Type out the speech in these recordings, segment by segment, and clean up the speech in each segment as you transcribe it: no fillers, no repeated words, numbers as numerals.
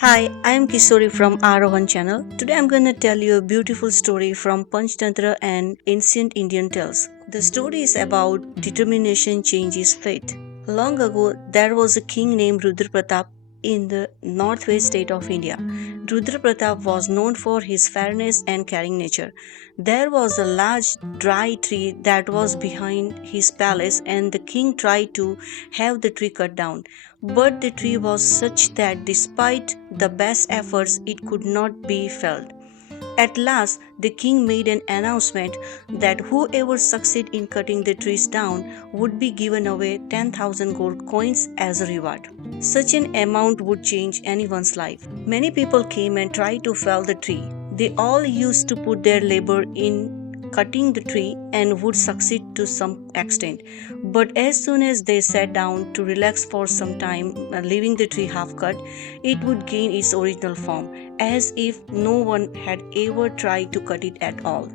Hi, I am Kishori from Arohan channel. Today I'm gonna tell you a beautiful story from Panchatantra and ancient Indian tales. The story is about determination changes fate. Long ago, there was a king named Rudra Pratap in the northwest state of India. Rudra Pratap was known for his fairness and caring nature. There was a large dry tree that was behind his palace, and the king tried to have the tree cut down. But the tree was such that despite the best efforts, it could not be felled. At last, the king made an announcement that whoever succeeded in cutting the trees down would be given away 10,000 gold coins as a reward. Such an amount would change anyone's life. Many people came and tried to fell the tree. They all used to put their labor in cutting the tree and would succeed to some extent. But as soon as they sat down to relax for some time, leaving the tree half cut, it would gain its original form, as if no one had ever tried to cut it at all.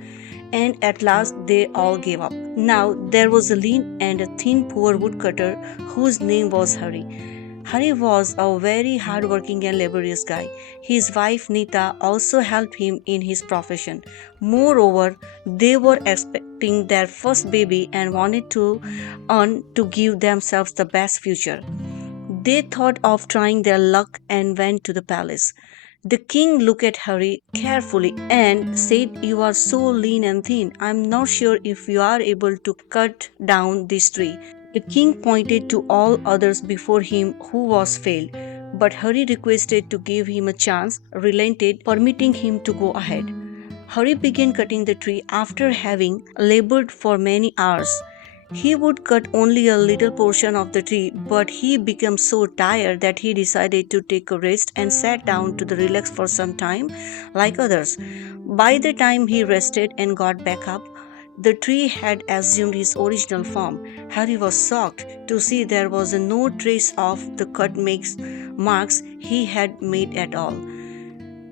And at last they all gave up. Now there was a lean and a thin poor woodcutter whose name was Hari. Hari was a very hardworking and laborious guy. His wife Nita also helped him in his profession. Moreover, they were expecting their first baby and wanted to earn to give themselves the best future. They thought of trying their luck and went to the palace. The king looked at Hari carefully and said, "You are so lean and thin. I am not sure if you are able to cut down this tree." The king pointed to all others before him who was failed, but Hari requested to give him a chance, relented, permitting him to go ahead. Hari began cutting the tree after having labored for many hours. He would cut only a little portion of the tree, but he became so tired that he decided to take a rest and sat down to relax for some time, like others. By the time he rested and got back up, the tree had assumed his original form. Harry was shocked to see there was no trace of the cut marks he had made at all.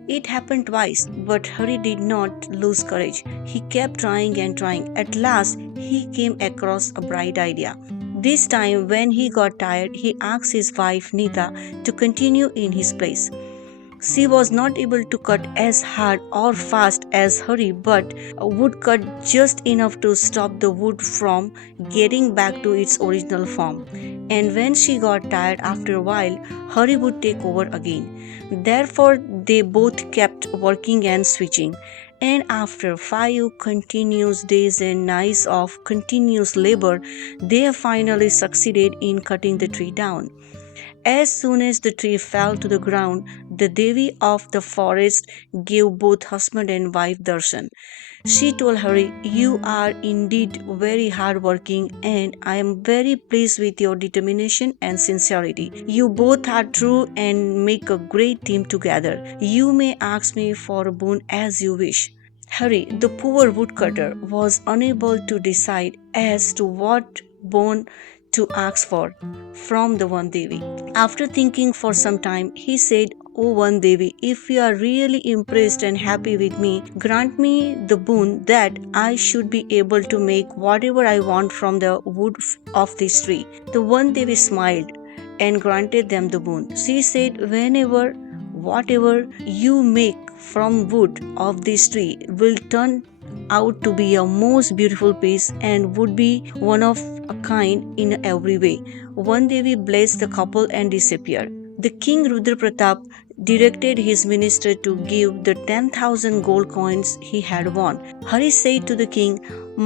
It happened twice, but Hari did not lose courage. He kept trying and trying. At last, he came across a bright idea. This time, when he got tired, he asked his wife Nita to continue in his place. She was not able to cut as hard or fast as Hari, but would cut just enough to stop the wood from getting back to its original form. And when she got tired after a while, Hari would take over again. Therefore, they both kept working and switching. And after 5 continuous days and nights of continuous labor, they finally succeeded in cutting the tree down. As soon as the tree fell to the ground, the Devi of the forest gave both husband and wife darshan. She told Hari, "You are indeed very hardworking, and I am very pleased with your determination and sincerity. You both are true and make a great team together. You may ask me for a boon as you wish." Hari, the poor woodcutter, was unable to decide as to what boon to ask for from the One Devi. After thinking for some time, he said, "O One Devi, if you are really impressed and happy with me, grant me the boon that I should be able to make whatever I want from the wood of this tree." The One Devi smiled and granted them the boon. She said, whatever you make from wood of this tree will turn out to be a most beautiful piece and would be one of a kind in every way. One day we blessed the couple and disappeared. The king Rudra Pratap directed his minister to give the 10,000 gold coins he had won. Hari said to the king,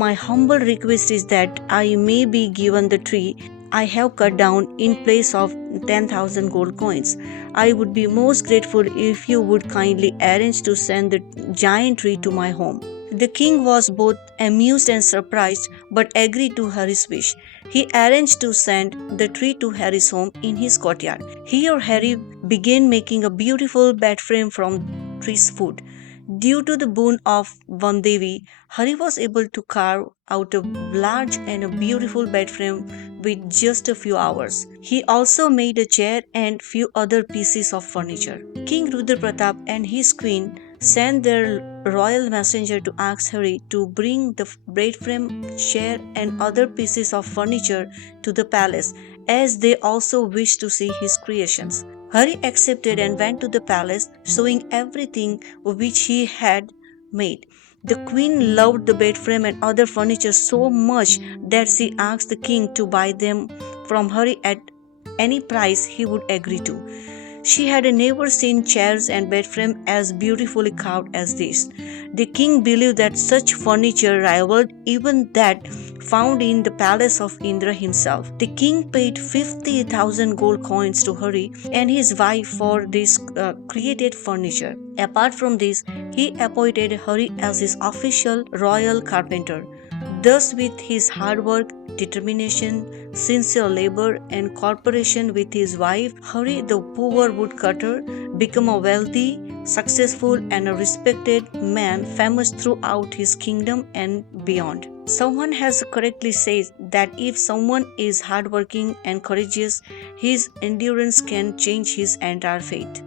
"My humble request is that I may be given the tree I have cut down in place of 10,000 gold coins. I would be most grateful if you would kindly arrange to send the giant tree to my home." The king was both amused and surprised, but agreed to Harry's wish. He arranged to send the tree to Harry's home in his courtyard. Here Harry began making a beautiful bed frame from tree's wood. Due to the boon of Vandevi, Hari was able to carve out a large and a beautiful bed frame with just a few hours. He also made a chair and few other pieces of furniture. King Rudra Pratap and his queen sent their royal messenger to ask Hari to bring the bed frame, chair, and other pieces of furniture to the palace, as they also wished to see his creations. Hari accepted and went to the palace, showing everything which he had made. The queen loved the bed frame and other furniture so much that she asked the king to buy them from Hari at any price he would agree to. She had never seen chairs and bed frame as beautifully carved as this. The king believed that such furniture rivaled even that found in the palace of Indra himself. The king paid 50,000 gold coins to Hari and his wife for this created furniture. Apart from this, he appointed Hari as his official royal carpenter. Thus, with his hard work, determination, sincere labor, and cooperation with his wife, Hari the poor woodcutter became a wealthy, successful, and a respected man famous throughout his kingdom and beyond. Someone has correctly said that if someone is hardworking and courageous, his endurance can change his entire fate.